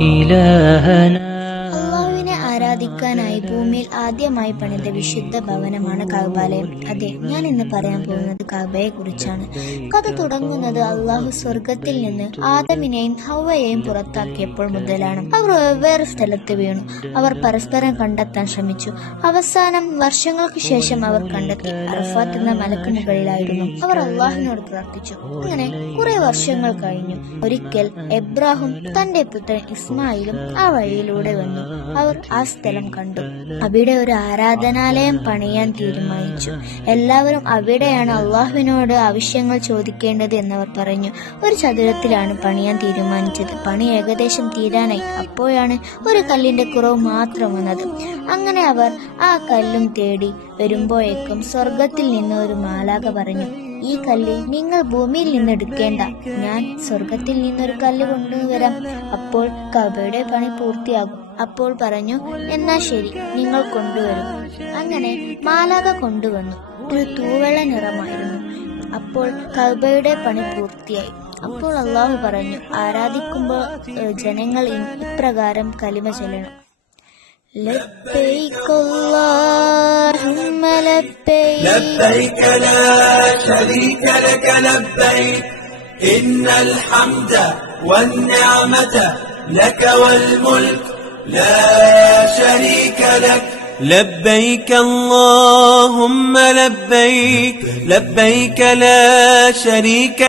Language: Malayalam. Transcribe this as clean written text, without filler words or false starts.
إلهنا. അള്ളാഹുവിനെ ആരാധിക്കാനായി ഭൂമിയിൽ ആദ്യമായി പണിത വിശുദ്ധ ഭവനമാണ് കഅബാലയം. അതെ, ഞാൻ ഇന്ന് പറയാൻ പോകുന്നത് കഅബയെ കുറിച്ചാണ്. കഥ തുടങ്ങുന്നത് അള്ളാഹു സ്വർഗത്തിൽ നിന്ന് ആദമിനെയും ഹവ്വയെയും പുറത്താക്കിയപ്പോൾ മുതലാണ്. അവർ വെവ്വേറെ സ്ഥലത്ത് വീണു. അവർ പരസ്പരം കണ്ടെത്താൻ ശ്രമിച്ചു. അവസാനം വർഷങ്ങൾക്ക് ശേഷം അവർ കണ്ടെത്തി. അറഫാത്ത് എന്ന മലക്ക് മുകളിലായിരുന്നു. അവർ അള്ളാഹുവിനോട് പ്രാർത്ഥിച്ചു. അങ്ങനെ കുറെ വർഷങ്ങൾ കഴിഞ്ഞു. ഒരിക്കൽ എബ്രാഹിം തന്റെ പുത്രൻ ഇസ്മായിലും ആ വഴിയിലൂടെ വന്നു. അവർ ആ സ്ഥലം കണ്ടു. അവിടെ ഒരു ആരാധനാലയം പണിയാൻ തീരുമാനിച്ചു. എല്ലാവരും അവിടെയാണ് അള്ളാഹുവിനോട് ആവശ്യങ്ങൾ ചോദിക്കേണ്ടത് എന്നവർ പറഞ്ഞു. ഒരു ചതുരത്തിലാണ് പണിയാൻ തീരുമാനിച്ചത്. പണി ഏകദേശം തീരാനായി. അപ്പോഴാണ് ഒരു കല്ലിന്റെ കുറവ് മാത്രം വന്നത്. അങ്ങനെ അവർ ആ കല്ലും തേടി വരുമ്പോഴേക്കും സ്വർഗത്തിൽ നിന്ന് ഒരു മാലാഖ പറഞ്ഞു, ഈ കല്ല് നിങ്ങൾ ഭൂമിയിൽ നിന്ന് എടുക്കേണ്ട, ഞാൻ സ്വർഗത്തിൽ നിന്നൊരു കല്ല് കൊണ്ടുവരാം. അപ്പോൾ കഅബയുടെ പണി പൂർത്തിയാകും. അപ്പോൾ പറഞ്ഞു, എന്നാ ശരി, നിങ്ങൾ കൊണ്ടുവരും. അങ്ങനെ മാലാഖ കൊണ്ടുവന്നു. ഒരു തൂവെള്ള നിറമായിരുന്നു. അപ്പോൾ കഅബയുടെ പണി പൂർത്തിയായി. അപ്പോൾ അള്ളാഹു പറഞ്ഞു, ആരാധിക്കുമ്പോൾ ജനങ്ങൾ ഇപ്രകാരം കലിമ ചൊല്ലണം. ലബ്ബൈക അല്ലാഹുമ്മ ലബ്ബൈക ലബ്ബൈക ലാ ശരീക ലക ലബ്ബൈക ഇന്നൽ ഹംദ വന്നിഅമത ലക വൽ മുൽക് ലാ ശരീക ലക لبيك اللهم لبيك لبيك لا شريك